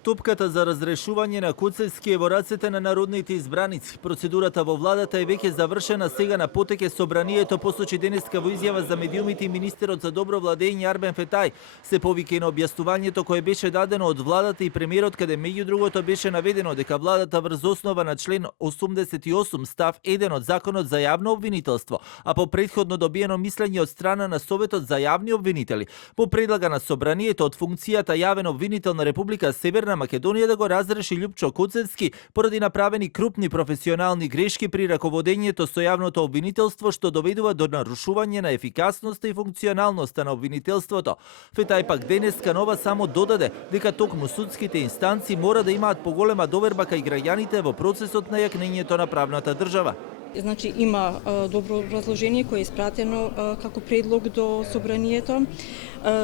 Топката за разрешување на Куцевски е во рацете на народните избраници. Процедурата во владата е веќе завршена, сега на потек е собранието, посочи денеска во изјава за медиумите и министерот за добро владење Арбен Фетај. Се повика и на објаснувањето кое беше дадено од владата и премиерот, каде меѓу другото беше наведено дека владата врз основа на член 88 став 1 од Законот за јавно обвинителство, а по претходно добиено мислење од страна на Советот за јавни обвинители, му предлага на собранието од функцијата јавен обвинител на Република Северна Македонија да го разреши Љупчо Куцевски поради направени крупни професионални грешки при раководењето со јавното обвинителство, што доведува до нарушување на ефикасноста и функционалноста на обвинителството. Фетај пак денеска нова само додаде дека токму судските инстанции мора да имаат поголема доверба кај граѓаните во процесот на јакнењето на правната држава. Значи има добро образложение кое е испратено како предлог до собранието.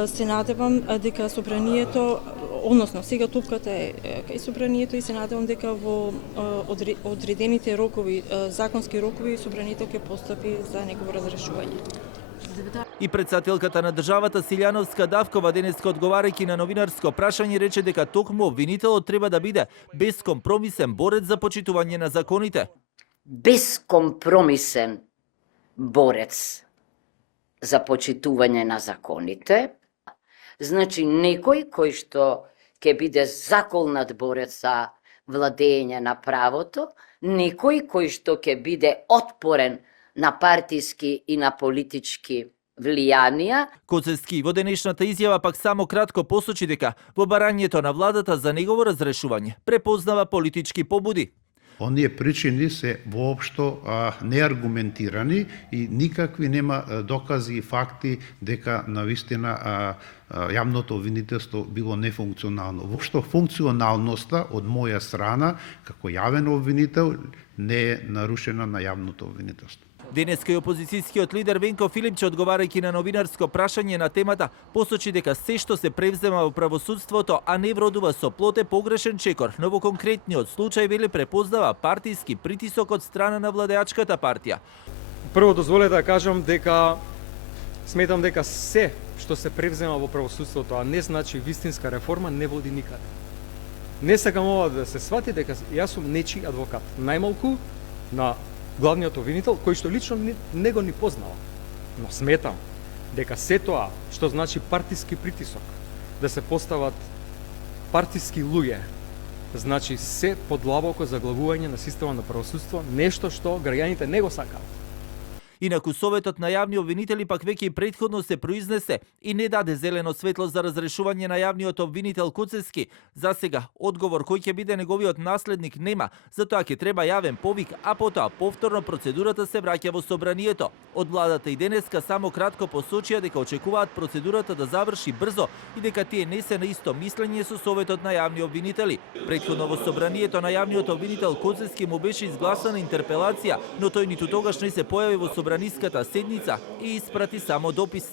Се надевам дека собранието, односно сега топката е кај собранието и се надевам дека во одредените рокови, законски рокови, собранието ќе постапи за негово разрешување. И претседателката на државата Силјановска Давкова денеска одговарајќи на новинарско прашање рече дека токму обвинителот треба да биде бескомпромисен борец за почитување на законите. Бескомпромисен борец за почитување на законите, значи некој кој што ќе биде заколнат борец за владење на правото, некој кој што ќе биде отпорен на партиски и на политички влијанија. Куцевски во денешната изјава пак само кратко посочи дека во барањето на владата за негово разрешување препознава политички побуди. Оние причини се воопшто неаргументирани и никакви нема докази и факти дека навистина јавното обвинителство било нефункционално. Воопшто функционалноста од моја страна како јавен обвинител не е нарушена на јавното обвинителство. Денеска и опозицијскиот лидер Венко Филипче, одговарајќи на новинарско прашање на темата, посочи дека се што се превзема во правосудството, а не вродува со плод, е погрешен чекор, но во конкретниот случај вели препознава партиски притисок од страна на владеачката партија. Прво дозволете да кажам дека сметам дека се што се превзема во правосудството, а не значи вистинска реформа, не води никаде. Не сакам ова да се свати дека јас сум нечи адвокат, најмалку на главниот обвинител, кој што лично не го ни познава. Но сметам дека се тоа што значи партиски притисок, да се постават партиски луѓе, значи се подлабоко заглавување на системот на правосудство, нешто што граѓаните не го сакаат. Инаку Советот на јавни обвинители пак веќе и претходно се произнесе и не даде зелено светло за разрешување на јавниот обвинител Куцевски. За сега одговор кој ќе биде неговиот наследник нема, затоа ќе треба јавен повик, а потоа повторно процедурата се враќа во собранието. Од владата и денеска само кратко посочија дека очекуваат процедурата да заврши брзо и дека тие не се на исто мислење со Советот на јавни обвинители. Претходно во собранието на јавниот обвинител Куцевски му беше изгласана интерпелација, но тој ниту тогаш не се појави во собраниската седница и испрати само допис.